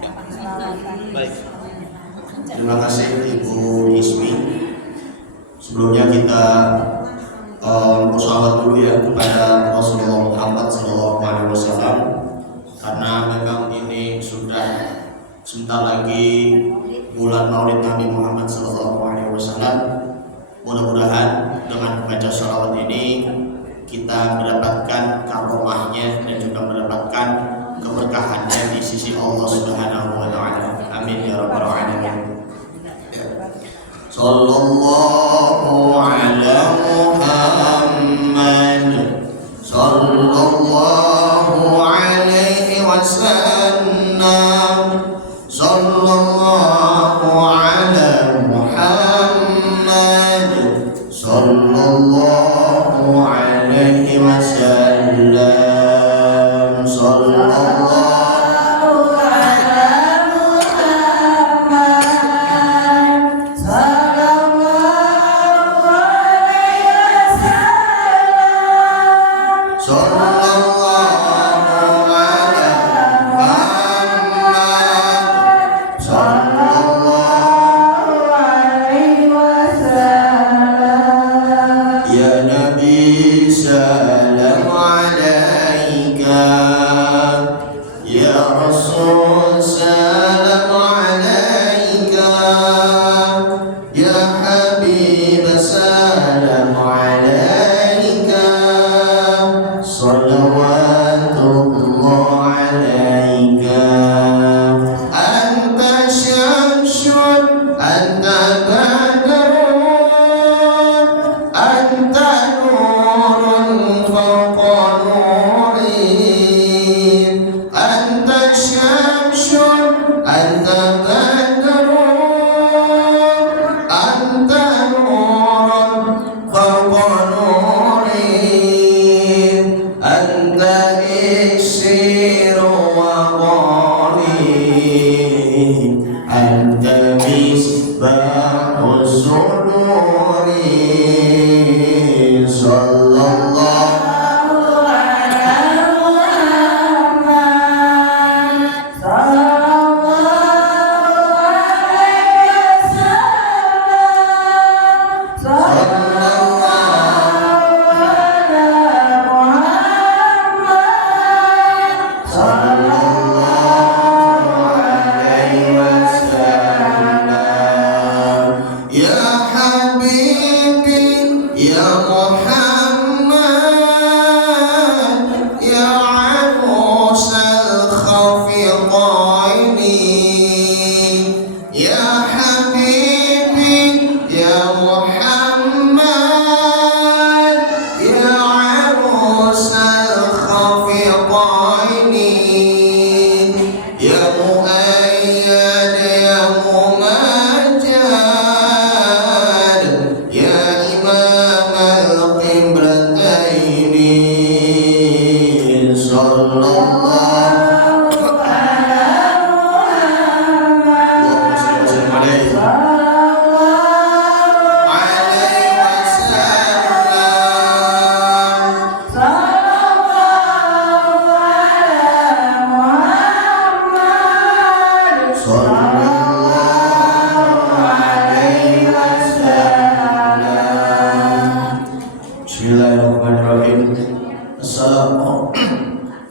Baik. Terima kasih Ibu Ismi. Sebelumnya kita bersalawat dulu ya kepada Rasulullah Muhammad SAW, karena memang ini sudah sebentar lagi bulan Maulid Nabi Muhammad SAW. Mudah-mudahan dengan membaca sholawat ini kita mendapatkan karomahnya dan juga mendapatkan keberkahannya di sisi Allah Subhanahu wa Ta'ala. Amin ya rabbal alamin. Sallallahu ala Muhammad sallallahu alaihi wasallam. Sallallahu ala Muhammad sallallahu alaihi wasallam. Sallallahu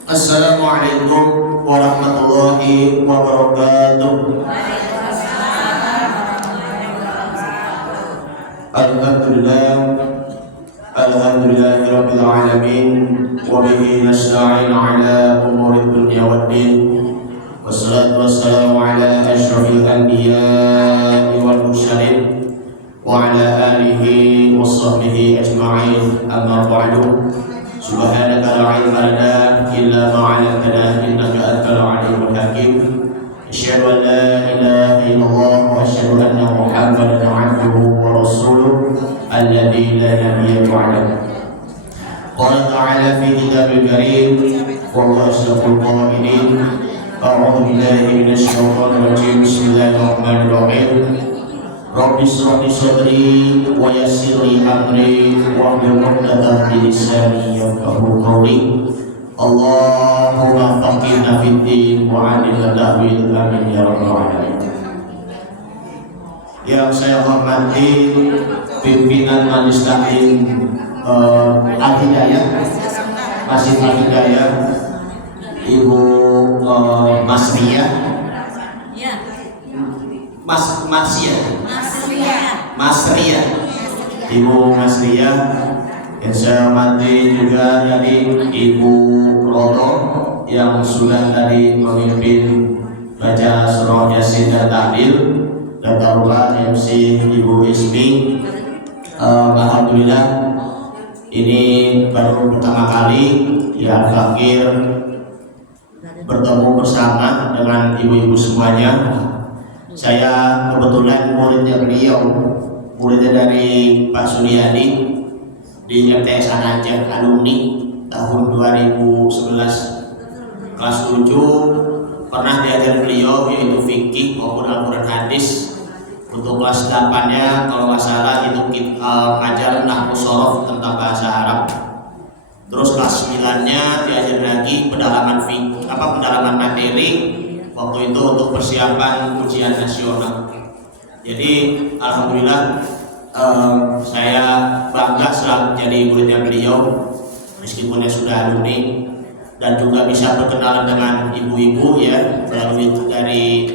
Assalamualaikum warahmatullahi wabarakatuh. Alhamdulillahirabbil alamin wa bihi nasta'in ala umuri dunya waddin. Wassalatu wassalamu ala asyrafil anbiya'i wal mursalin wa ala alihi washabbihi ajma'in. Amma ba'du. Subhanaka la ilma lana illa ma 'allamtana innaka antal 'alimul hakim. Asyhadu an la ilaha illallah wa asyhadu anna Muhammadan 'abduhu wa rasuluh alladzi la nabiyya ba'dahu. Qala ta'ala fi kitabil karim wa huwa asdaqul qailin. A'udzu billahi minasy syaithanir rajim. Bismillahirrahmanirrahim. Rabbi shrah li sadri wa yassir li amri wahlul 'uqdatam min lisani yafqahu qawli. Allahumma faqihna fid din wa 'allimna ta'wil, amin ya rabbal alamin. Yang saya hormati pimpinan Majelis Taklim Al-Hidayah, Masjid Al-Hidayah, Ibu Masria, Masria, Ibu Masria. Yang saya hormati juga tadi Ibu Roto yang sudah tadi memimpin baca surah Yasin dan Tahlil, dan taruhan MC Ibu Ismi. Alhamdulillah ini baru pertama kali ya Fakir bertemu bersama dengan ibu-ibu semuanya. Saya kebetulan muridnya beliau, muridnya dari Pak Suryadi di MTS Anajak alumni tahun 2011 kelas 7, pernah diajar beliau yaitu fikih maupun Al-Quran hadis. Untuk kelas 8-nya kalau nggak salah itu ngajar nahwu shorof tentang bahasa Arab. Terus kelas 9-nya diajar lagi pendalaman pendalaman materi, waktu itu untuk persiapan ujian nasional. Jadi alhamdulillah saya bangga selalu jadi muridnya beliau meskipun sudah alumni, dan juga bisa berkenalan dengan ibu-ibu ya melalui dari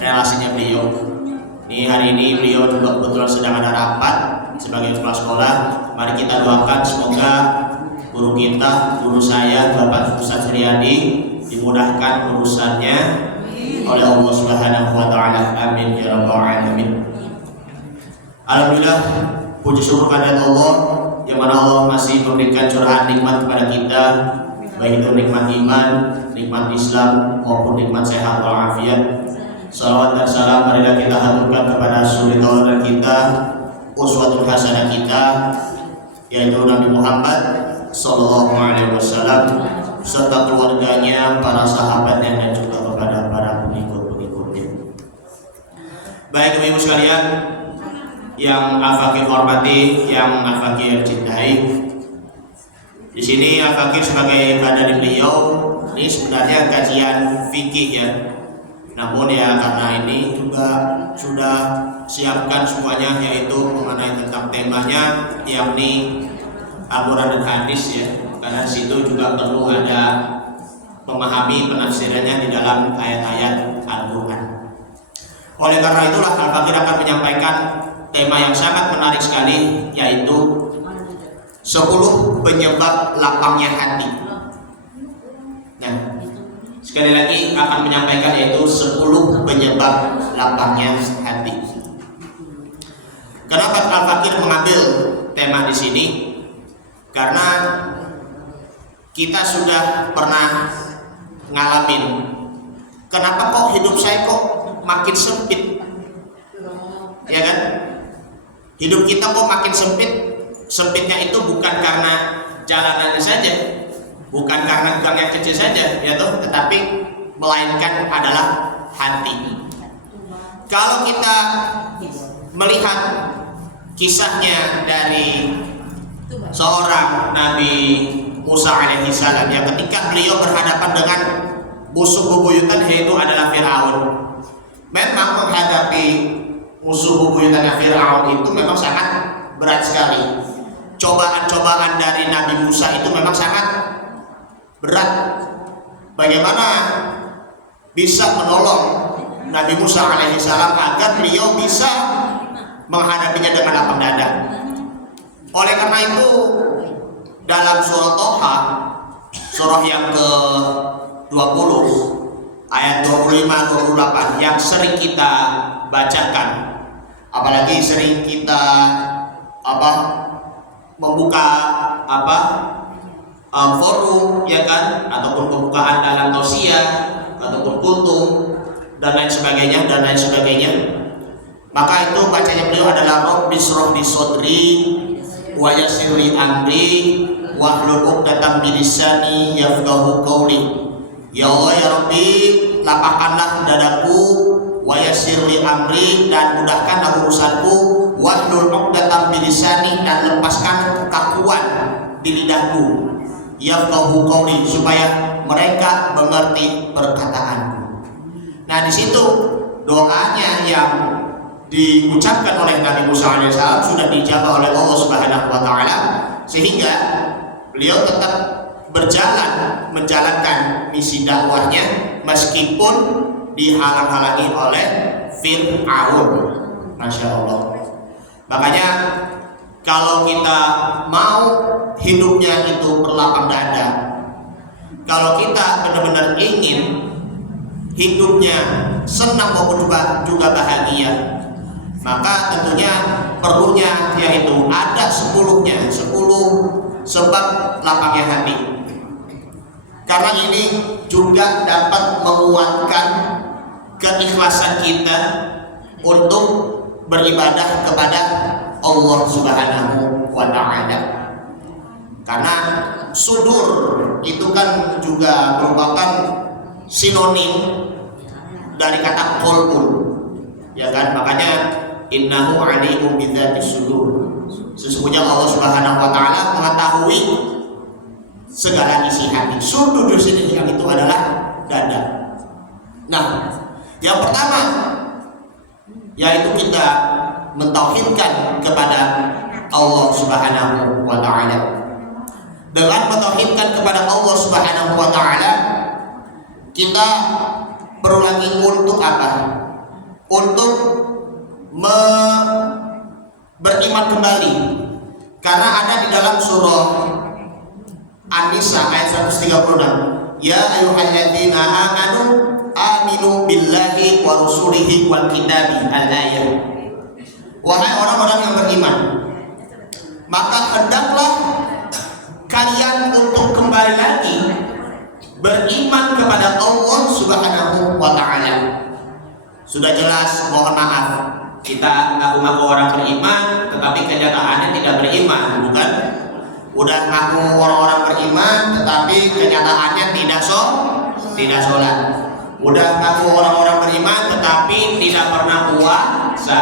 relasinya beliau. Ini hari ini beliau juga kebetulan sedang ada rapat sebagai kepala sekolah. Mari kita doakan semoga guru kita, guru saya Bapak Ustaz Suryadi dimudahkan urusannya oleh Allah Subhanahu wa taala. Amin ya rabbal alamin. Alhamdulillah, puji syukur kepada Allah yang mana Allah masih memberikan curahan nikmat kepada kita, baik itu nikmat iman, nikmat Islam maupun nikmat sehat walafiat. Salawat dan salam marilah kita haturkan kepada suri tauladan kita, uswatul hasanah kita, yaitu Nabi Muhammad sallallahu alaihi wasallam serta keluarganya, para sahabatnya, dan juga kepada para pengikut-pengikutnya. Baik ibu sekalian yang Al-Fakir hormati, yang Al-Fakir cintai. Di sini Al-Fakir sebagai badan beliau ini sebenarnya kajian fikih ya. Namun ya karena ini juga sudah siapkan semuanya, yaitu mengenai tentang temanya yakni Al-Quran dan hadis ya. Karena situ juga perlu ada memahami penafsirannya di dalam ayat-ayat Al-Quran. Oleh karena itulah Al-Fakir akan menyampaikan tema yang sangat menarik sekali, yaitu 10 penyebab lapangnya hati. Nah, sekali lagi akan menyampaikan yaitu 10 penyebab lapangnya hati. Kenapa Al-Fakir mengambil tema di sini? Karena kita sudah pernah ngalamin, kenapa kok hidup saya kok makin sempit, ya kan? Hidup kita kok makin sempit. Sempitnya itu bukan karena jalanannya saja, bukan karena gangnya kecil saja, ya toh, tetapi melainkan adalah hati. Kalau kita melihat kisahnya dari seorang Nabi Musa alaihi salam yang ketika beliau berhadapan dengan musuh bebuyutan yaitu adalah Fir'aun. Memang menghadapi musuh bebuyutan Fir'aun itu memang sangat berat sekali. Cobaan-cobaan dari Nabi Musa itu memang sangat berat. Bagaimana bisa menolong Nabi Musa alaihi salam agar beliau bisa menghadapinya dengan lapang dada. Oleh karena itu dalam surah Toha, surah yang ke-20 ayat 25-28 yang sering kita bacakan, apalagi sering kita membuka forum ya kan, ataupun pembukaan dalam tausiah ataupun kultum dan lain sebagainya, maka itu bacanya beliau adalah Rabbi shrah li sadri wa yassir li amri wahlul 'uqdatam min lisani yafqahu qawli. Ya Allah ya Rabbi, lapangkanlah dadaku, wa yassir li amri, dan mudahkanlah urusanku, wahlul 'uqdatam min lisani, dan lepaskan kekakuan di lidahku. yafqahu qawli, supaya mereka mengerti perkataanku. Nah, di situ doanya yang diucapkan oleh Nabi Musa alaihissalam sudah dijawab oleh Allah Subhanahu wa taala, sehingga beliau tetap berjalan menjalankan misi dakwahnya meskipun dihalang-halangi oleh Fir'aun. Masya Allah. Makanya kalau kita mau hidupnya itu berlapang dada, kalau kita benar-benar ingin hidupnya senang maupun juga bahagia, maka tentunya perlunya yaitu ada 10 sebab lapangnya hati. Karena ini juga dapat menguatkan keikhlasan kita untuk beribadah kepada Allah Subhanahu wa taala. Karena sudur itu kan juga merupakan sinonim dari kata qalbun, ya kan? Makanya innahu alimun bidzatis sudur. Sesungguhnya Allah Subhanahu wa taala mengetahui segala isi hati. Sudur di sini yang itu adalah dada. Nah, yang pertama yaitu kita mentauhidkan kepada Allah Subhanahu wa taala. Dengan mentauhidkan kepada Allah Subhanahu wa taala, kita perlu lagi untuk apa? Untuk beriman kembali. Karena ada di dalam surah An-Nisa ayat 136, ya ayyuhalladzina amanu aminu billahi wa rusulihi wal kitabi al-ayat. Wahai orang-orang yang beriman, maka hendaklah kalian untuk kembali lagi beriman kepada Allah Subhanahu wa taala. Sudah jelas, mohon maaf, kita ngaku-ngaku orang beriman tetapi kenyataannya tidak beriman, bukan? Udah ngaku orang-orang beriman tetapi kenyataannya tidak sholat. Udah ngaku orang-orang beriman tetapi tidak pernah puasa.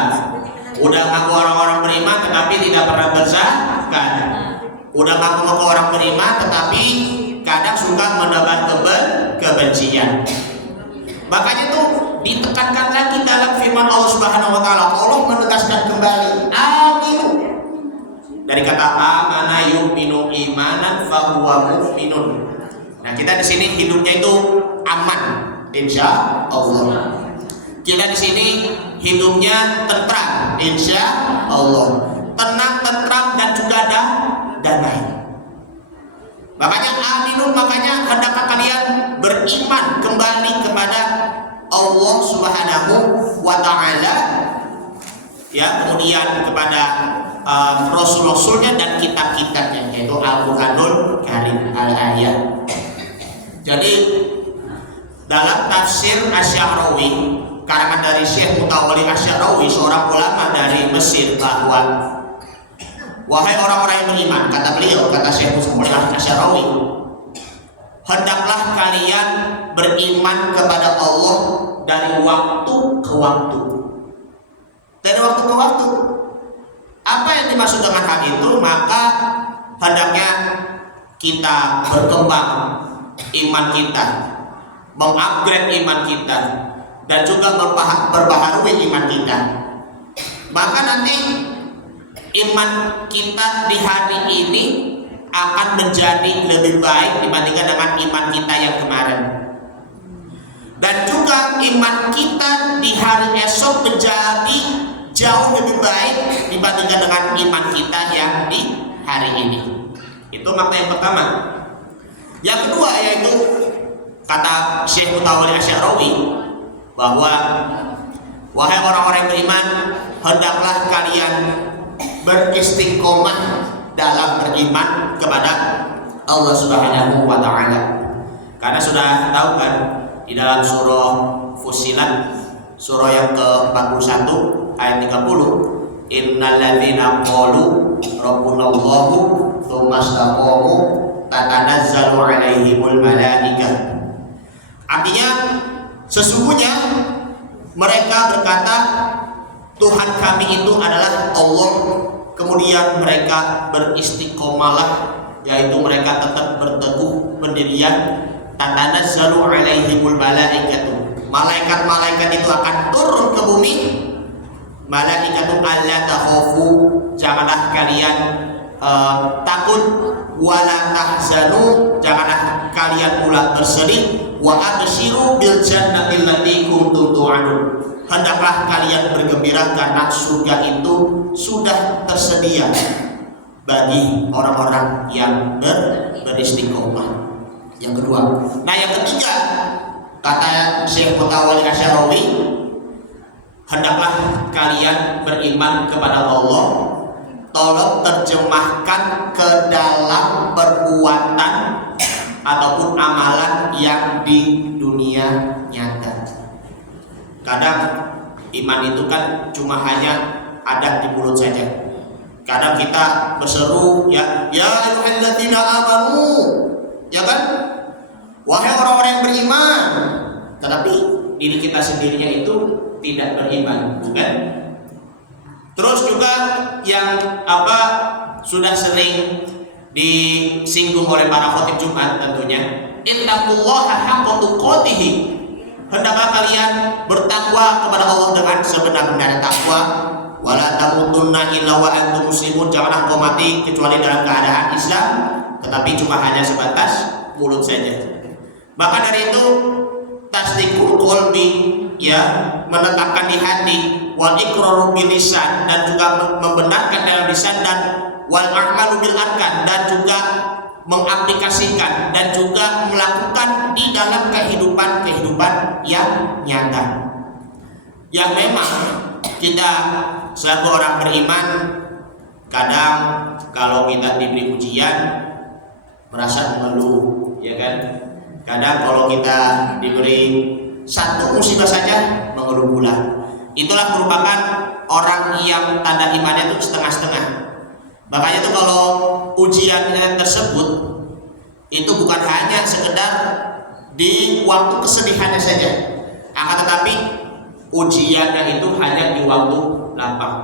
Udah ngaku orang-orang beriman tetapi tidak pernah berzakat. Udah ngaku orang beriman tetapi kadang suka mendapat kebencian. Makanya tuh ditekankan lagi dalam firman Allah Subhanahu wa taala, Allah menegaskan kembali aminu. Dari kata amana yu'minu imanan fahuwa mu'minun. Nah, kita di sini hidupnya itu aman, insya Allah. Kita di sini hidupnya tentram, insya Allah. Tenang, tentram dan juga damai. Makanya aminun, makanya hendaklah kalian beriman kembali kepada Allah Subhanahu wa taala, ya, kemudian kepada Rasul-Rasulnya dan kitab-kitabnya, yaitu Al-Quranul Karim al-ayat. Jadi dalam tafsir Asy-Sya'rawi karangan dari Syekh Mutawalli Asy-Sya'rawi, seorang ulama dari Mesir, bahwa wahai orang-orang yang beriman, kata beliau, kata Syekh Mutawalli Asy-Sya'rawi, hendaklah kalian beriman kepada Allah dari waktu ke waktu. Dari waktu ke waktu. Apa yang dimaksud dengan hal itu? Maka hendaknya kita berkembang iman kita, mengupgrade iman kita, dan juga memperbaharui iman kita. Maka nanti iman kita di hari ini akan menjadi lebih baik dibandingkan dengan iman kita yang kemarin. Dan juga iman kita di hari esok menjadi jauh lebih baik dibandingkan dengan iman kita yang di hari ini. Itu makna yang pertama. Yang kedua yaitu kata Syekh Mutawalli Asy-Sya'rawi, bahwa wahai orang-orang yang beriman, hendaklah kalian beristiqomah dalam beriman kepada Allah Subhanahu wa taala. Karena sudah tahu kan di dalam surah Fussilat, surah yang ke-41 ayat 30, innal ladzina qalu rabbunallahu tsumma istaqamu tatanazzalu alaihimul malaikah. Artinya sesungguhnya mereka berkata Tuhan kami itu adalah Allah, kemudian mereka beristiqomalah yaitu mereka tetap berteguh pendirian. Tatanazzalu alaihimul malaikatu, malaikat-malaikat itu akan turun ke bumi. Malaikatu alla takhafu, janganlah kalian takut, wala tahzanu, janganlah kalian pula bersedih, wa abshiru bil jannati allati kuntum tu'adun, hendaklah kalian bergembira karena surga itu sudah tersedia bagi orang-orang yang beristiqomah. Yang kedua. Nah, yang ketiga, kata Syekh Mutawalli Asy'arawi, hendaklah kalian beriman kepada Allah. Tolong terjemahkan ke dalam perbuatan ataupun amalan yang di dunia nyata. Kadang iman itu kan cuma hanya ada di mulut saja. Kadang kita berseru ya ayyuhalladzina amanu, ya kan? Wahai orang-orang yang beriman. Tetapi diri kita sendirinya itu tidak beriman, bukan? Terus juga yang sudah sering disinggung oleh para khotib Jumat tentunya, ittaqullaha haqqa tuqatih, hendaklah kalian bertakwa kepada Allah dengan sebenar-benar takwa. Wala tamutunna illa wa antum muslimun, janganlah kau mati kecuali dalam keadaan Islam, tetapi cuma hanya sebatas mulut saja. Maka dari itu tasdiqul qalbi, ya, menetapkan di hati, wal iqraru bil lisan, dan juga membenarkan dalam lisan, dan wal a'malu bil arkan, dan juga mengaplikasikan dan juga melakukan di dalam kehidupan yang nyata. Yang memang kita selaku orang beriman, kadang kalau kita diberi ujian merasa mengeluh, ya kan? Kadang kalau kita diberi satu musibah saja mengeluh pula. Itulah merupakan orang yang tanda imannya itu setengah-setengah. Makanya itu kalau ujian tersebut itu bukan hanya sekedar di waktu kesedihannya saja, akan tetapi ujiannya itu hanya di waktu lapang.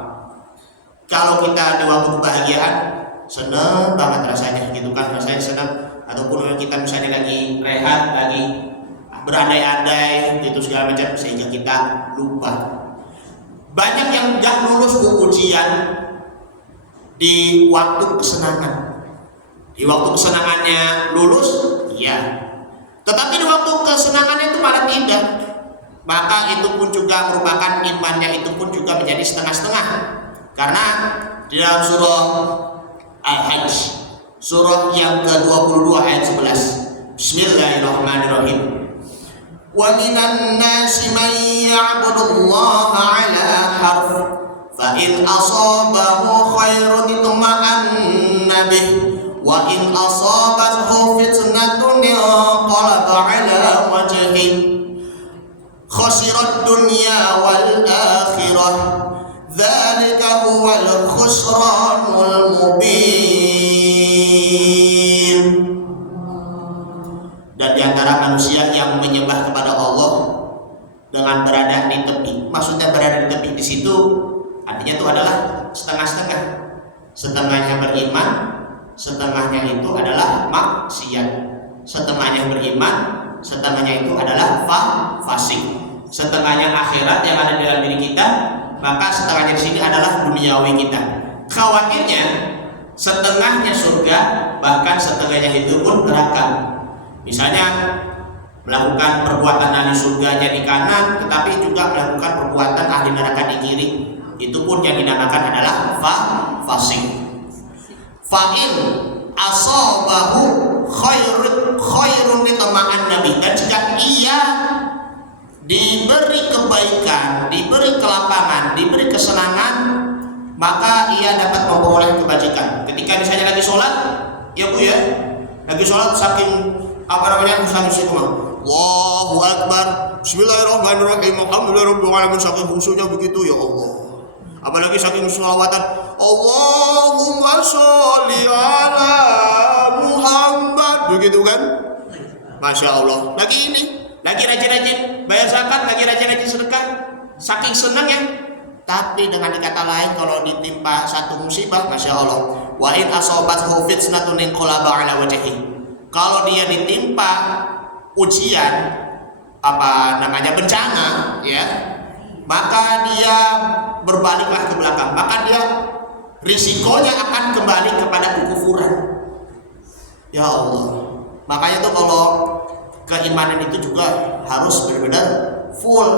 Kalau kita di waktu kebahagiaan senang banget rasanya, gitu kan, rasanya senang. Ataupun kita misalnya lagi rehat, lagi berandai-andai gitu segala macam, sehingga kita lupa. Banyak yang gak lulus ujian di waktu kesenangan. Di waktu kesenangannya lulus, iya. Tetapi di waktu kesenangannya itu malah tidak. Maka itu pun juga merupakan imannya itu pun juga menjadi setengah-setengah. Karena di dalam surah Al-Hajj, surah yang ke-22 ayat 11, Bismillahirrahmanirrahim. Wa minan nasi man ya'budullaha 'ala harf, fa in asabahu khairun itma'anna bih, wa in asabathu fitnatun inqalaba 'ala wajhihi khasirat dunya wal akhirah, dzalika huwal khusranul mubin. Dan di antara manusia yang menyembah kepada Allah dengan berada di tepi, maksudnya berada di tepi di situ artinya itu adalah setengah-setengah. Setengahnya beriman, setengahnya itu adalah maksiat. Setengahnya beriman, setengahnya itu adalah fasik. Setengahnya akhirat yang ada dalam diri kita, maka setengahnya di sini adalah duniawi kita. Khawatirnya setengahnya surga, bahkan setengahnya itu pun neraka. Misalnya melakukan perbuatan ahli surganya di kanan, tetapi juga melakukan perbuatan ahli neraka di kiri. Itu pun yang dinamakan adalah fasik. Fa'in asabahu khairun litama'an nabi, dan jika ia diberi kebaikan, diberi kelapangan, diberi kesenangan, maka ia dapat memperoleh kebajikan. Ketika misalnya lagi sholat, ya bu ya, lagi sholat saking saking istiqomah, Allahu Akbar, Bismillahirrahmanirrahim, Alhamdulillahirabbil alamin, saking khusyuknya begitu, ya Allah. Apalagi saking sholawatan, Allahumma sholli ala Muhammad, begitu kan? Masya Allah. Lagi ini, lagi rajin-rajin bayar zakat, lagi rajin-rajin sedekah, saking senang ya. Tapi dengan kata lain, kalau ditimpa satu musibah, Masya Allah, wa in asobathu fitnatun inqalaba ala wajhihi. Kalau dia ditimpa ujian bencana, ya, maka dia berbaliklah ke belakang, maka dia risikonya akan kembali kepada kekufuran. Ya Allah, makanya tuh kalau keimanan itu juga harus benar-benar full,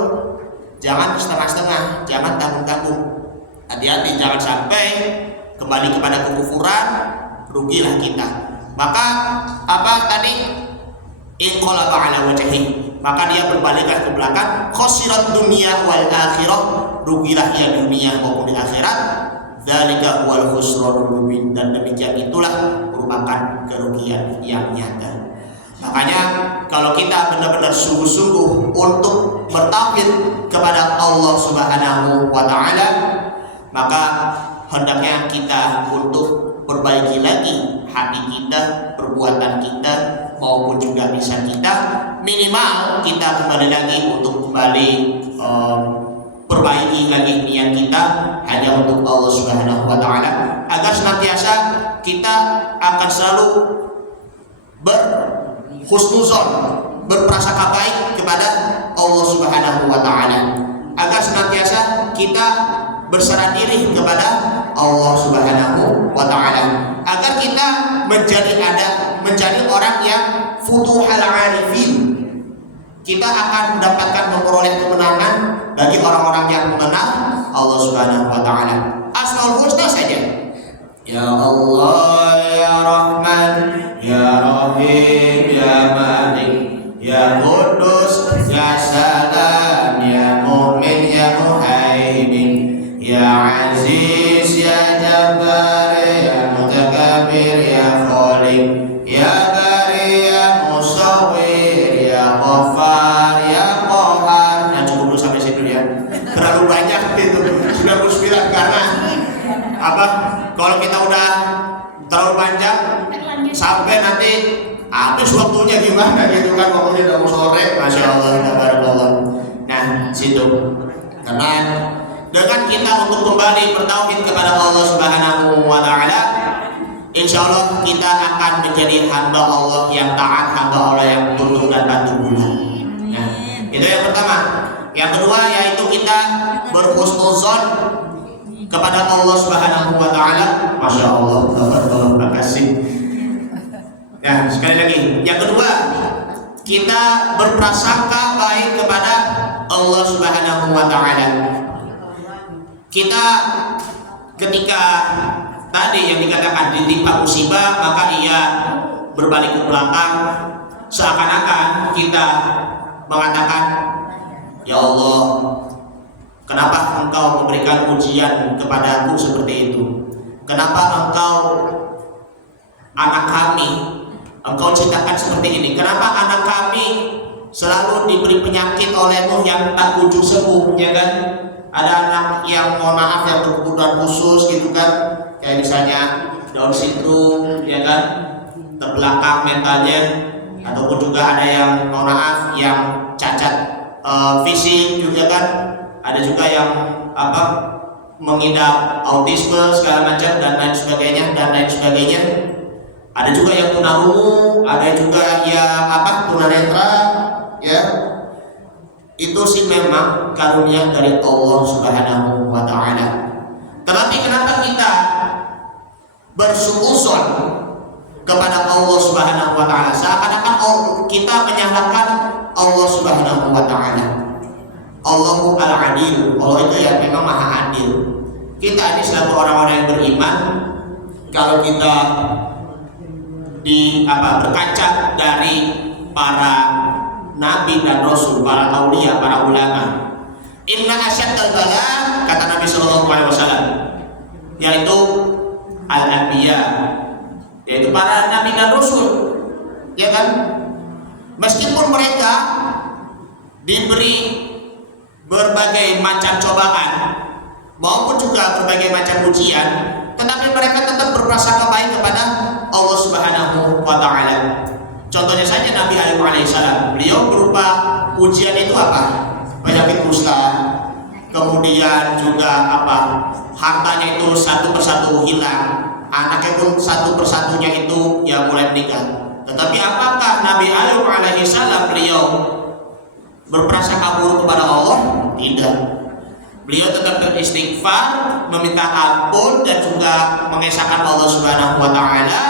jangan setengah-setengah, jangan tanggung-tanggung. Hati-hati, jangan sampai kembali kepada kekufuran, rugilah kita. Maka inqalaba ala wajhihi, maka dia berbaliklah ke belakang, khosirat dunia wal akhirah, rugilah ia dunia maupun di akhirat. Dzalika huwal khusranul mubin, dan demikian itulah merupakan kerugian yang nyata. Makanya kalau kita benar-benar sungguh-sungguh untuk bertauhid kepada Allah Subhanahu wa taala, maka hendaknya kita untuk perbaiki lagi hati kita, perbuatan kita, maupun juga lisan kita. Minimal kita kembali lagi untuk kembali perbaiki lagi niat kita hanya untuk Allah Subhanahu wa taala, agar senantiasa kita akan selalu berhusnuzon, berprasangka baik kepada Allah Subhanahu wa taala, agar senantiasa kita berserah diri kepada Allah Subhanahu wa taala, agar kita menjadi orang yang futuhal arifin. Kita akan mendapatkan memperoleh kemenangan bagi orang-orang yang mengenal Allah Subhanahu wa taala. Asmaul husna saja. Ya Allah, ya Rahman, ya Rahim, ya Malik, ya Qudus, ya Salam, ya Mu'min, ya Muhaimin, ya Aziz, ya Jabbar, ya Mutakabbir, ya Khaliq, ya Bari, ya Musawwir, ya Ghaffar, ya Qahar. Nah, cukup dulu sampai situ ya. Terlalu banyak itu 99, karena kalau kita udah terlalu panjang sampai nanti habis waktunya gimana gitu kan, waktunya udah mau sore. Masya Allah, tabarakallah. Nah, situ. Karena dengan kita untuk kembali bertauhid kepada Allah Subhanahu wa taala, insya Allah kita akan menjadi hamba Allah yang taat, hamba Allah yang tunduk dan patuh bulan. Nah, itu yang pertama. Yang kedua yaitu kita berhusnuzon kepada Allah Subhanahu wa taala. Masya Allah, terima kasih. Nah, sekali lagi, yang kedua, kita berprasangka baik kepada Allah Subhanahu wa taala. Kita ketika tadi yang dikatakan ditimpa musibah, maka ia berbalik ke belakang, seakan-akan kita mengatakan, ya Allah, kenapa Engkau memberikan ujian kepadaku seperti itu? Kenapa Engkau anak kami Engkau ciptakan seperti ini? Kenapa anak kami selalu diberi penyakit oleh-Mu yang tak kunjung sembuh, ya kan? Ada anak yang mohon maaf yang berkebutuhan khusus gitu kan, kayak misalnya Down syndrome, ya kan, terbelakang mentalnya, ataupun juga ada yang mohon maaf yang cacat fisik juga kan, ada juga yang mengidap autisme segala macam dan lain sebagainya. Ada juga yang tunarungu, ada juga yang tunanetra, ya. Itu sih memang karunia dari Allah Subhanahu wa taala. Tetapi kenapa kita bersuuzon kepada Allah Subhanahu wa taala, seakan-akan kita menyalahkan Allah Subhanahu wa taala? Allahu al-adil, Allah itu yang memang maha adil. Kita ini selaku orang-orang yang beriman, kalau kita berkaca dari para nabi dan rasul, para aulia, para ulama, inna asyaddal bala, kata Nabi sallallahu alaihi wasallam, yaitu al-anbiya, yaitu para nabi dan rasul, ya kan? Meskipun mereka diberi berbagai macam cobaan maupun juga berbagai macam ujian, tetapi mereka tetap berprasangka baik kepada Allah Subhanahu wa taala. Contohnya saja Nabi Ayub alaihissalam, beliau berupa ujian itu penyakit kusta, kemudian juga hartanya itu satu persatu hilang, anaknya pun satu persatunya itu ya mulai menikah. Tetapi apakah Nabi Ayub alaihissalam beliau berprasangka buruk kepada Allah? Tidak. Beliau tetap beristighfar, meminta ampun dan juga mengesahkan Allah Subhanahu wa taala,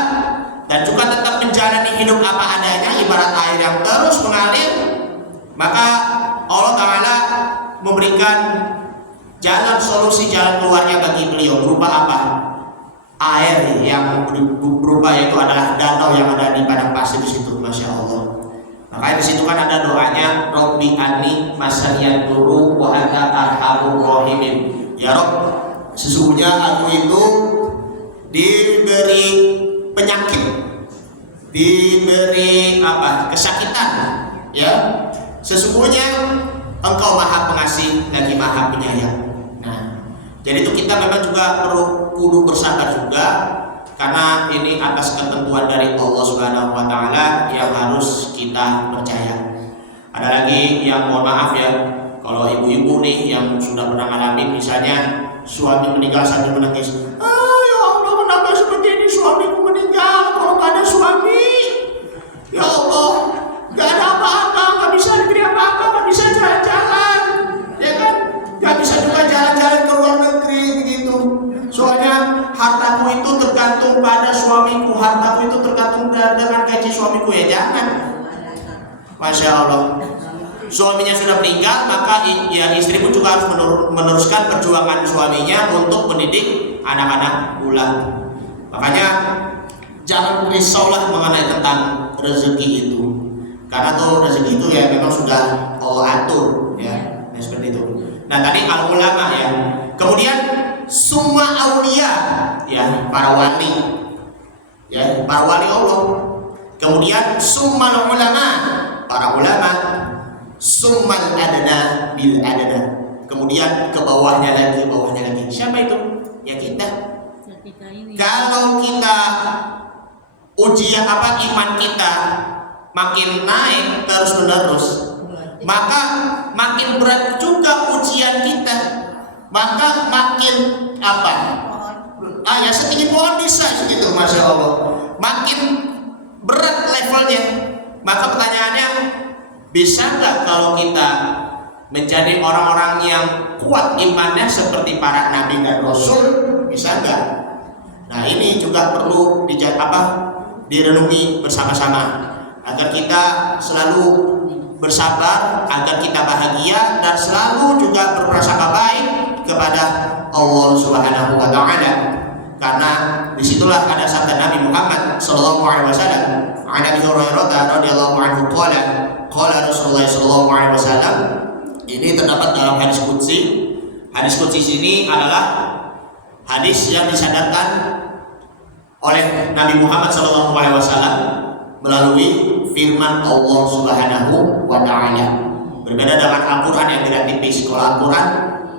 dan juga tetap menjalani hidup apa adanya ibarat air yang terus mengalir. Maka Allah taala memberikan jalan solusi, jalan keluarnya bagi beliau berupa apa? Air yang berupa itu adalah danau yang ada di padang pasir di situ, masya Allah. Makanya di situ kan ada doanya, Robbi ani masaniyad duru wa anta arhamur rahimin. Ya Rob, sesungguhnya aku itu diberi penyakit, diberi apa? Kesakitan. Ya, sesungguhnya Engkau Maha Pengasih lagi Maha Penyayang. Nah, jadi itu kita memang juga perlu bersabar juga, karena ini atas ketentuan dari Allah Subhanahu wa taala yang harus kita percaya. Ada lagi yang mohon maaf ya, kalau ibu-ibu nih yang sudah pernah ngalamin misalnya suami meninggal sambil menangis. Ya Allah, kenapa seperti ini suamiku meninggal, kalau gak ada suami. Ya Allah, gak ada apa-apa, gak bisa diberi apa-apa, gak bisa jalan-jalan, ya kan? Gak bisa juga jalan-jalan ke luar negeri begitu. Soalnya hartaku itu tergantung pada suamiku, hartaku itu tergantung dengan gaji suamiku. Ya jangan. Masya Allah. Suaminya sudah meninggal, maka ya istri pun juga harus meneruskan perjuangan suaminya untuk mendidik anak-anak pula. Makanya jangan risaulah mengenai tentang rezeki itu, karena tuh rezeki itu ya memang sudah Allah atur ya, seperti itu. Nah tadi al ulama ya, kemudian summa aulia ya, para wali ya, para wali Allah. Kemudian summal ulama, para ulama. Summal adna bil adna, kemudian ke bawahnya lagi, bawahnya lagi. Siapa itu? Ya kita. Kalau kita ujian apa, iman kita makin naik terus menerus, maka makin berat juga ujian kita, maka makin apa? Ya setinggi pohon bisa segitu, masya Allah. Makin berat levelnya. Maka pertanyaannya, bisa nggak kalau kita menjadi orang-orang yang kuat imannya seperti para nabi dan rasul? Bisa nggak? Nah ini juga perlu direnungi bersama-sama agar kita selalu bersabar, agar kita bahagia dan selalu juga berprasangka baik kepada Allah Subhanahu wa taala. Karena disitulah ada sabda Nabi Muhammad sallallahu alaihi wasallam, an Abi Hurairah radhiyallahu anhu qala Rasulullah sallallahu alaihi wasallam. Ini terdapat dalam hadis qudsi. Hadis qudsi ini adalah hadis yang disadarkan oleh Nabi Muhammad sallallahu alaihi wasallam melalui firman Allah Subhanahu wa taala. Berbeda dengan Al-Qur'an yang tidak tipis. Kalau Al-Qur'an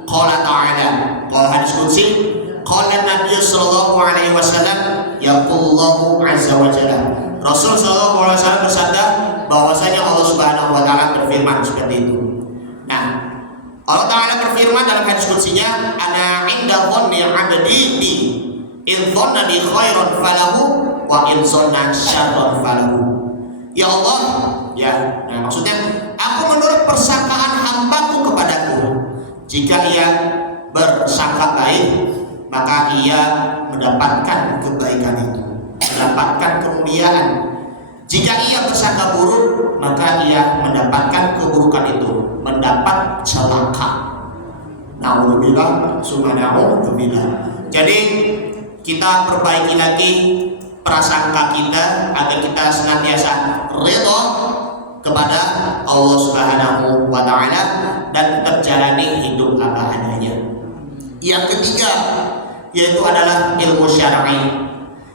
qala ta'ala, kalau hadis qudsi qala Nabi sallallahu alaihi wasallam yaqullahu azza wa jalla. Rasul sallallahu alaihi wasallam bersabda bahwasanya Allah Subhanahu wa taala berfirman seperti itu. Nah, Allah taala berfirman dalam hadis qudsinya, ana inda dhanni 'abdi bi in dhannani khairan falahu wa in dhanna syarran falahu. Ya Allah, ya, nah maksudnya aku menurut persangkaan hambaku kepadaku. Jika ia bersangka baik, maka ia mendapatkan kebaikan itu, mendapatkan kemuliaan. Jika ia bersangka buruk, maka ia mendapatkan keburukan itu, mendapat celaka. Na'udzubillah, subhanallah. Jadi kita perbaiki lagi prasangka kita agar kita senantiasa ridha kepada Allah Subhanahu wa taala dan terjalani hidup apa adanya. Yang ketiga yaitu adalah ilmu syar'i.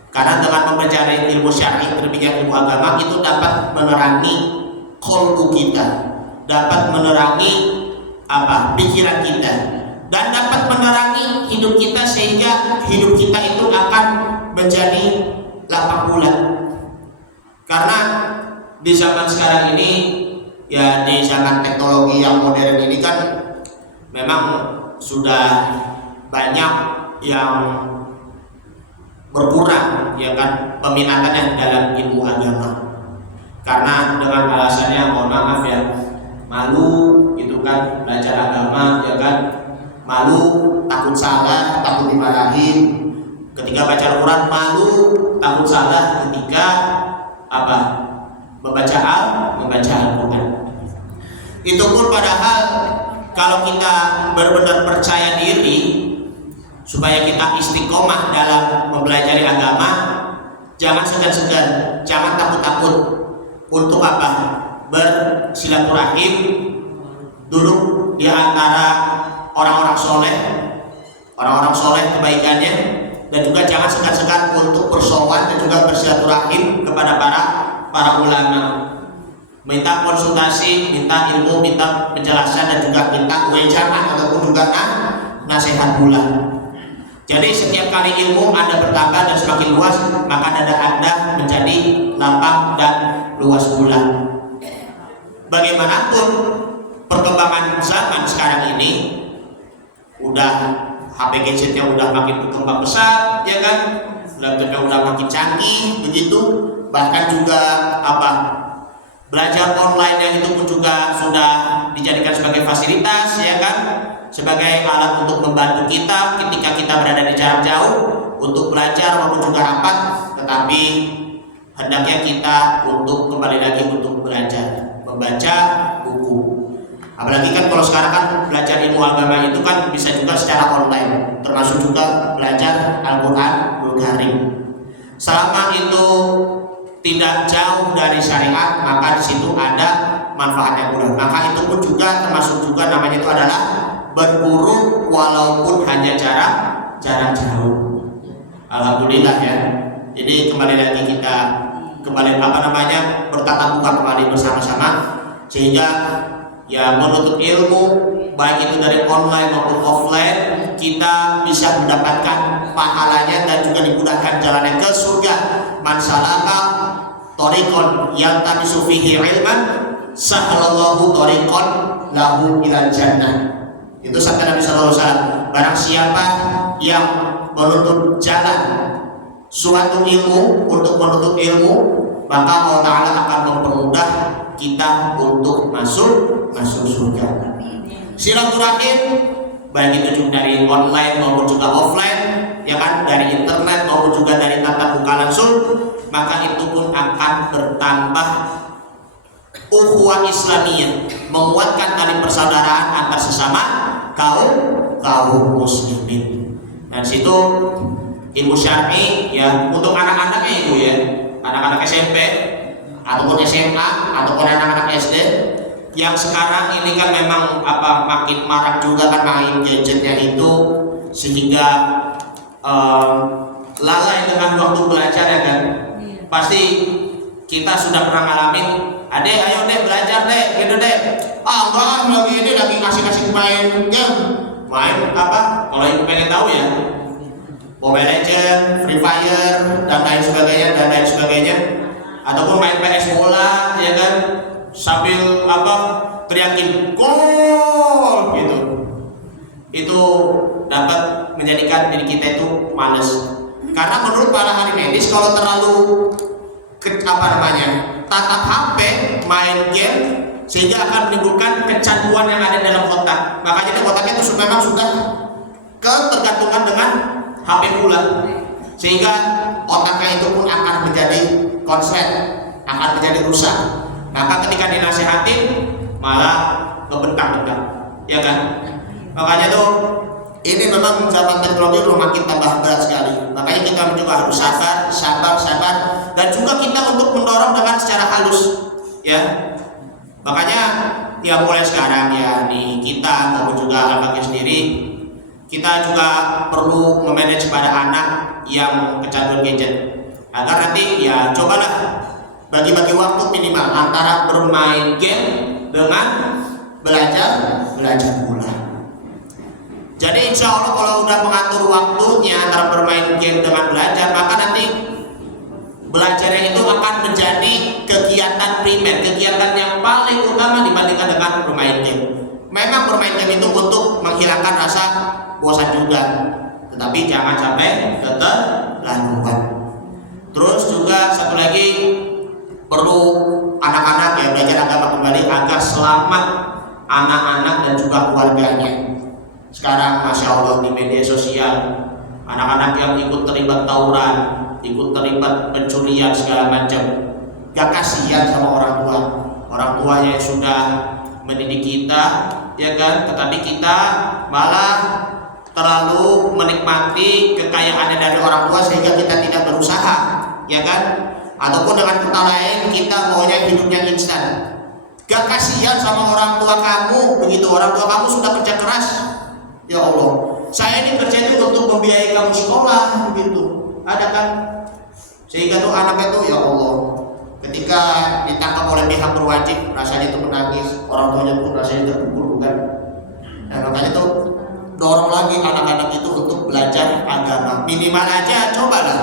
Karena dengan mempelajari ilmu syar'i, terlebih ilmu agama, itu dapat menerangi qalbu kita, dapat menerangi pikiran kita, dan dapat menerangi hidup kita sehingga hidup kita itu akan menjadi lapang bulat. Karena di zaman sekarang ini, ya di zaman teknologi yang modern ini kan memang sudah banyak yang berkurang ya kan peminatannya dalam ilmu agama, karena dengan alasannya mohon maaf ya, malu gitu kan belajar agama ya kan, malu takut salah, takut dimarahin ketika baca Al-Quran, malu takut salah ketika membaca Al-Quran. Itu pun padahal kalau kita benar-benar percaya diri supaya kita istiqomah dalam mempelajari agama, jangan segan-segan, jangan takut-takut untuk bersilaturahim dulu di antara orang-orang soleh kebaikannya, dan juga jangan segan-segan untuk bersowan dan juga bersilaturahim kepada para ulama, minta konsultasi, minta ilmu, minta penjelasan, dan juga minta wejangan ataupun juga nasihat pula. Jadi setiap kali ilmu Anda bertambah dan semakin luas, maka dada Anda menjadi lapang dan luas pula. Bagaimanapun perkembangan zaman sekarang ini, udah HP gadgetnya udah makin berkembang besar, ya kan? Laptopnya udah makin canggih, begitu. Bahkan juga belajar online yang itu pun juga sudah dijadikan sebagai fasilitas, ya kan? Sebagai alat untuk membantu kita ketika kita berada di jarak jauh untuk belajar maupun juga rapat. Tetapi hendaknya kita untuk kembali lagi untuk belajar, membaca buku. Apalagi kan kalau sekarang kan belajar ilmu agama itu kan bisa juga secara online, termasuk juga belajar Al-Quranul Karim. Selama itu tidak jauh dari syariat, maka di situ ada manfaatnya pula. Maka itu pun juga termasuk juga namanya itu adalah berguru walaupun hanya jarak jauh. Alhamdulillah ya. Jadi kembali lagi kita bertatap muka kembali bersama-sama, sehingga ya menuntut ilmu baik itu dari online maupun offline, kita bisa mendapatkan pahalanya dan juga dimudahkan jalannya ke surga. Man salaka thariqan yaltamisu fihi ilman sahalallahu thariqan lahu ilal jannah. Itu sabda Nabi sallallahu alaihi wasallam. Barang siapa yang menuntut jalan suatu ilmu untuk menuntut ilmu, maka Allah Ta'ala akan mempermudah kita untuk masuk surga. Silaturahim baik itu juga dari online maupun juga offline, ya kan, dari internet maupun juga dari tatap muka langsung, maka itu pun akan bertambah ukhuwah Islamiyah, menguatkan tali persaudaraan antar sesama kaum muslimin. Dan situ ilmu syar'i ya untuk anak-anaknya itu ya, anak-anak SMP ataupun SMA ataupun anak-anak SD yang sekarang ini kan memang makin marak juga kan main gadgetnya itu, sehingga lalai dengan waktu belajar ya kan. Pasti kita sudah pernah ngalamin, adek ayo deh belajar deh gitu deh, enggak lagi kasih main game, kalau ibu pengen tahu ya Mobile Legends, Free Fire dan lain sebagainya, ataupun main PS bola ya kan, sambil teriakin gol gitu. Itu dapat menjadikan diri kita itu malas. Karena menurut para ahli medis, kalau terlalu tatap HP, main game, sehingga akan menimbulkan kecanduan yang ada dalam otak. Makanya di otaknya itu memang sudah ketergantungan dengan HP pula, sehingga otaknya itu pun akan menjadi konslet, akan menjadi rusak. Maka ketika dinasihatin malah ngebentak-bentak, ya kan? Makanya tuh ini memang zaman teknologi itu makin tambah berat sekali. Makanya kita juga harus sabar, dan juga kita untuk mendorong dengan secara halus, ya. Makanya ya mulai sekarang ya nih kita maupun juga anaknya sendiri, kita juga perlu memanage pada anak yang kecanduan gadget, agar nanti ya cobalah bagi-bagi waktu minimal antara bermain game dengan belajar pula. Jadi insya Allah kalau udah mengatur waktunya antara bermain game dengan belajar, maka nanti belajarnya itu akan menjadi kegiatan primer, kegiatan yang paling utama dibandingkan dengan bermain game. Memang bermain game itu untuk menghilangkan rasa bosan juga, tetapi jangan sampai keterlaluan. Terus juga satu lagi, perlu anak-anak ya belajar agama kembali agar selamat anak-anak dan juga keluarganya. Sekarang Masya Allah di media sosial, anak-anak yang ikut terlibat tawuran, ikut terlibat pencurian segala macam, gak kasihan sama orang tua yang sudah mendidik kita, ya kan? Tetapi kita malah terlalu menikmati kekayaannya dari orang tua sehingga kita tidak berusaha, ya kan? Ataupun dengan kata lain kita maunya hidupnya instan. Gak kasihan sama orang tua kamu begitu, orang tua kamu sudah kerja keras. Ya Allah, saya ini kerja itu untuk membiayai kamu sekolah begitu. Ada kan? Sehingga tuh anaknya tuh ya Allah, ketika ditangkap oleh pihak berwajib rasanya itu menangis, orang tuanya pun rasanya terpukul, bukan? Nah makanya tuh dorong lagi anak-anak itu untuk belajar agama. Minimal aja cobalah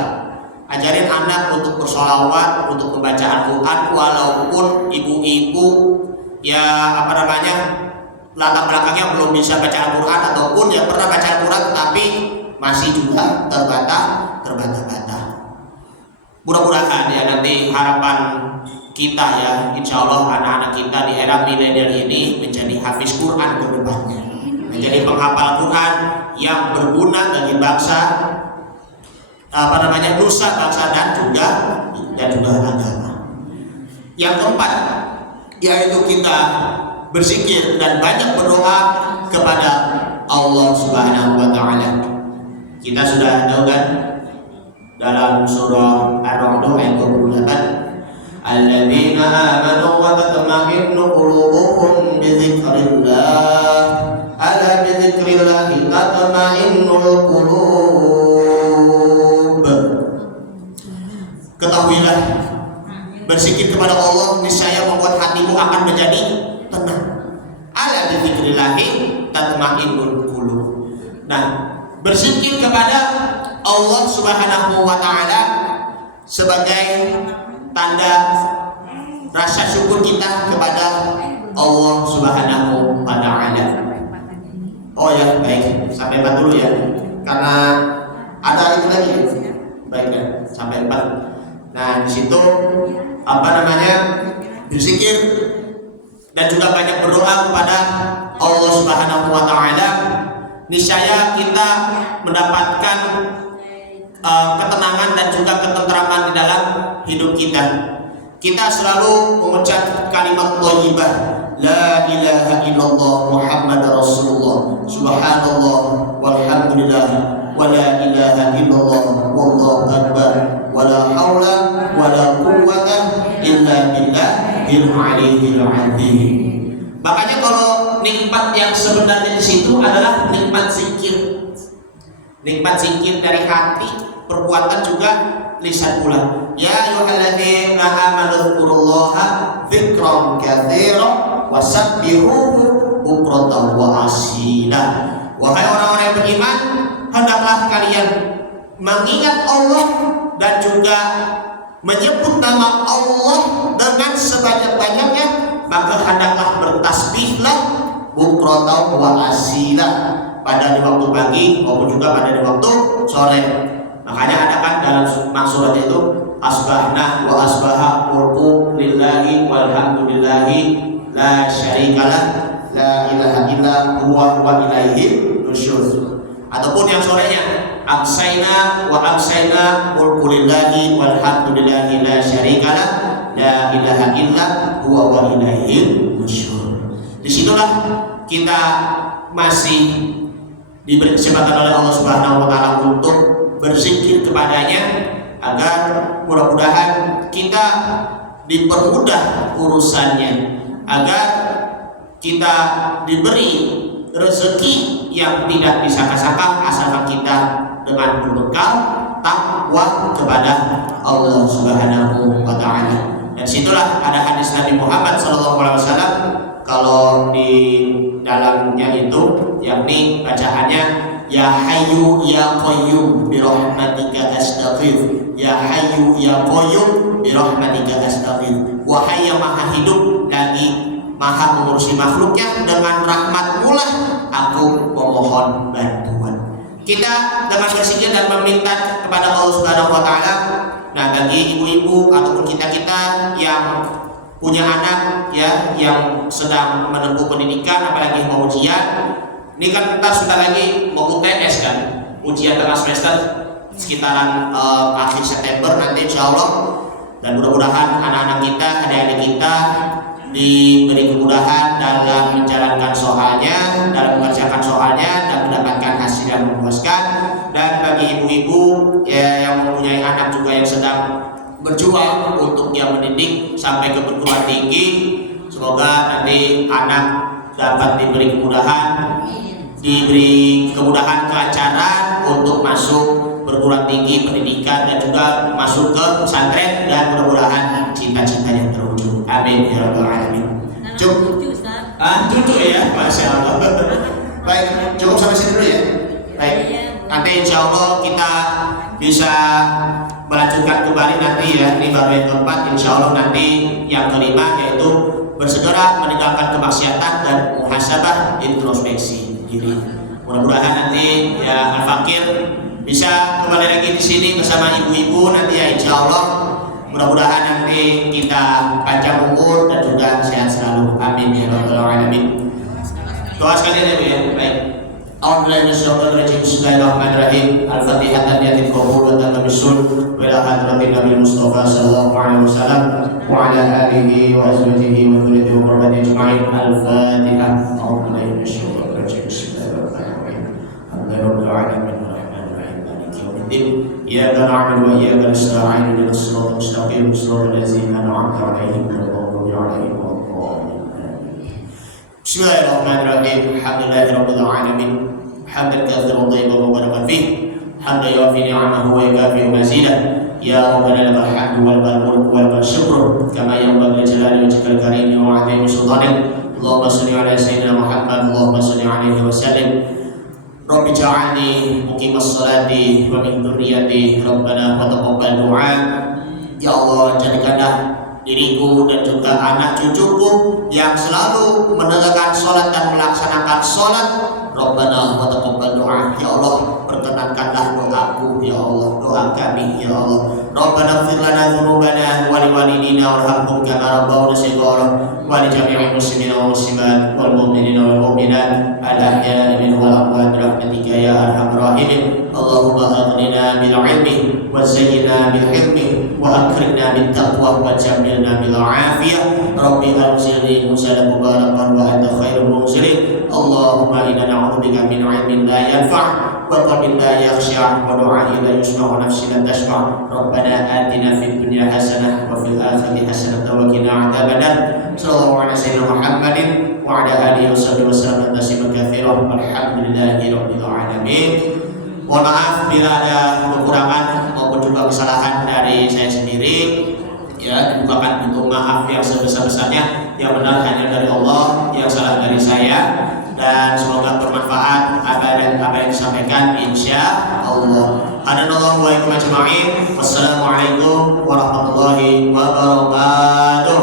ajarin anak untuk bersolawat, untuk membaca Al-Quran, walaupun ibu-ibu ya latar belakangnya belum bisa baca Al-Quran ataupun yang pernah baca Al-Quran tapi masih juga terbata-bata. Mudah-mudahan ya nanti harapan kita ya, insya Allah anak-anak kita di era milenial ini menjadi hafiz Quran ke depannya, menjadi penghafal Quran yang berguna bagi bangsa nusa bangsa dan juga agama. Yang keempat yaitu kita berzikir dan banyak berdoa kepada Allah Subhanahu wa taala. Kita sudah tahu kan dalam surah Ar-Ra'd ayat 28, alladzina amanu wa tatma'innu qulubuhum bi dzikrillah, ala bi dzikrillah tatma'innul qulub. Ketahuilah, berzikir kepada Allah niscaya membuat hatimu akan menjadi tenang. Ala bi dzikrillah tatma'innul qulub. Nah, berzikir kepada Allah Subhanahu wa taala sebagai tanda rasa syukur kita kepada Allah Subhanahu wa taala. Oh ya, baik, sampai 4 dulu ya. Karena ada itu lagi. Baik ya, sampai 4. Nah, di situ berzikir dan juga banyak berdoa kepada Allah Subhanahu wa taala, niscaya kita mendapatkan ketenangan dan juga ketentraman di dalam hidup kita. Kita selalu mengucap kalimat thayyibah, la ilaha illallah Muhammad Rasulullah, subhanallah walhamdulillah wa la ilaha illallah wallahu akbar wa la haula wa la quwwata illa billahil aliyyil azim. Makanya kalau nikmat yang sebenarnya di situ adalah nikmat zikir. Nikmat zikir dari hati, perbuatan juga lisan pula. Ya ayyuhalladzina amanu dzkurullaha dzikran katsiran wasabbihuhu bukratan wa asila. Wahai orang-orang yang beriman, hendaklah kalian mengingat Allah dan juga menyebut nama Allah dengan sebanyak-banyaknya, maka hendaklah bertasbihlah bukratan wa asila, pada di waktu pagi maupun juga pada di waktu sore. Makanya ada kan dalam surat itu asbahna wa asbaha mulku lillahi walhamdulillahi la syarikalah la ilaha illa huwa wa ilaihi nusyur. Ataupun yang sorenya amsayna wa amsayna mulku lillahi walhamdulillahi la syarikalah la ilaha illa huwa wa ilaihi nusyur. Disitulah kita masih diberi kesempatan oleh Allah Subhanahu wa taala untuk berzikir kepadanya, agar mudah-mudahan kita dipermudah urusannya, agar kita diberi rezeki yang tidak disangka-sangka asalkan kita dengan berbekal takwa kepada Allah Subhanahu wa taala. Dan situlah ada hadis Nabi Muhammad SAW, kalau di dalamnya itu yakni bacaannya ya hayyu ya qayyum bi rahmatika astaghfir, ya hayyu ya qayyum bi rahmatika astaghfir. Wahai yang maha hidup lagi maha mengurusi makhluknya, dengan rahmat-Mu lah aku memohon bantuan. kita dengan berzikir dan meminta kepada Allah Subhanahu wa taala. Nah, bagi ibu-ibu ataupun kita-kita yang punya anak ya yang sedang menempuh pendidikan apalagi mau ujian, ini kan kita sudah lagi mau UTS kan, ujian tengah semester sekitaran akhir September nanti insya Allah. Dan mudah-mudahan anak-anak kita, adik-adik kita diberi kemudahan dalam menjalankan soalnya, dalam mengerjakan soalnya dan mendapatkan hasil yang memuaskan. Dan bagi ibu-ibu ya, yang mempunyai anak juga yang sedang berjuang untuk dia mendidik sampai ke perguruan tinggi, semoga nanti anak dapat diberi kemudahan, kelancaran untuk masuk perguruan tinggi pendidikan dan juga masuk ke pesantren, dan mudah-mudahan cita-citanya terwujud. Amin ya rabbal alamin. Cukup cucu ya, masya Allah. Baik, cukup sampai sini dulu ya. Baik, nanti insya Allah kita bisa melanjutkan kembali nanti ya. Ini baru yang keempat, insya Allah nanti yang kelima yaitu bersegera meninggalkan kemaksiatan dan muhasabah introspeksi diri. Mudah-mudahan nanti ya Al-Fakir bisa kembali lagi di sini bersama ibu-ibu nanti ya insya Allah. Mudah-mudahan nanti kita panjang umur dan juga sehat selalu. Amin ya rabbal alamin. Doa sekalian ya. Baik. Bismillahirrahmanirrahim. Al-Fatihah niyatil qabul wa taqabbusul wa ila hadratin Nabi Mustafa sallallahu alaihi wasallam wa ala alihi wa azwajihi wa dhurriyyatihi wa qurrati ajma'in. Al-Fatihah. A'udzu billahi minasyaitonir rajim. Bismillahirrahmanirrahim. Alhamdulillahirabbil alamin. إياك نعبد وإياك نستعين اهدنا الصراط المستقيم صراط الذين أنعمت عليهم غير المغضوب عليهم ولا الضالين. بسم الله الرحمن الرحيم. الحمد لله رب العالمين حمدا كثيرا طيبا مباركا فيه حمدا يوافي نعمه ويكافئ مزيده. يا ربنا لك الحمد ولك الملك ولك الشكر كما ينبغي لجلال وجهك الكريم وعظيم سلطانك. اللهم صل على سيدنا محمد اللهم صل عليه وسلم. Rabbi ja'alni muqimas salati wa min dzurriyyati rabbana wa taqabbal du'a. Ya Allah, jadikanlah diriku dan juga anak cucuku yang selalu menegakkan salat dan melaksanakan salat. Rabbana wa taqabbal du'a. Ya Allah, perkenankanlah doaku ya Allah, doa kami ya Allah. Rabbana ighfir lana dzunubana wa liwalidina warhamhum kama rabbawna shighara wa li jami'il muslimina wal muslimat wal mu'minina wal mu'minat al-ahya'i minhum wal amwat bi rahmatika ya arhamar rahimin. Allahumma aghnina bil 'ilmi wa zayyinna bil hilmi wa akrimna bit taqwa wa jammilna bil 'afiyah. Rabbi anzilni munzalan mubarakan wa anta khairul munzilin. Allahumma inna na'udzubika min 'ilmin la yanfa' wa qalbin la yakhsha' wa du'a'in la yusma'u nafsin la tashma'. Rabbana atina fid dunya hasanah wa fil akhirati hasanah wa qina adzabannar. Sallallahu alaihi wasallam Muhammadin wa ala alihi wasallam tasliman katsiran. Alhamdulillahi rabbil alamin. Mohon maaf bila ada kekurangan maupun juga kesalahan dari saya sendiri. Ya, dibukakan pintu maaf yang sebesar-besarnya. Yang benar hanya dari Allah, yang salah dari saya. Dan semoga bermanfaat apa yang disampaikan insya Allah. Hadanallahu wa iyyakum ajma'in. Wassalamualaikum warahmatullahi wabarakatuh.